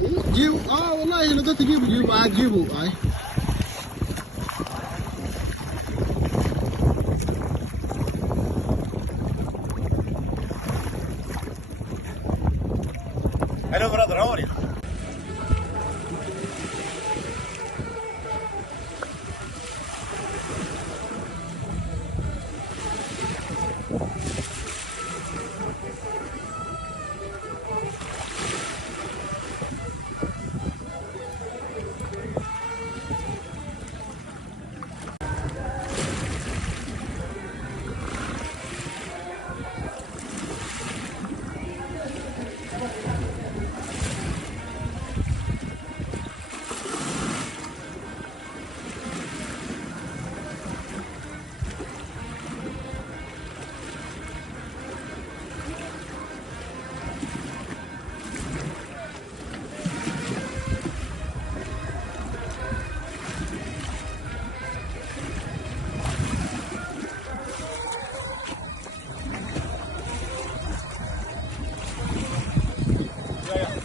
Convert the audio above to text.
جيبوا والله لو قلت جيبوا عاد جيبوا هاي. Hello brother, how are you? Yeah.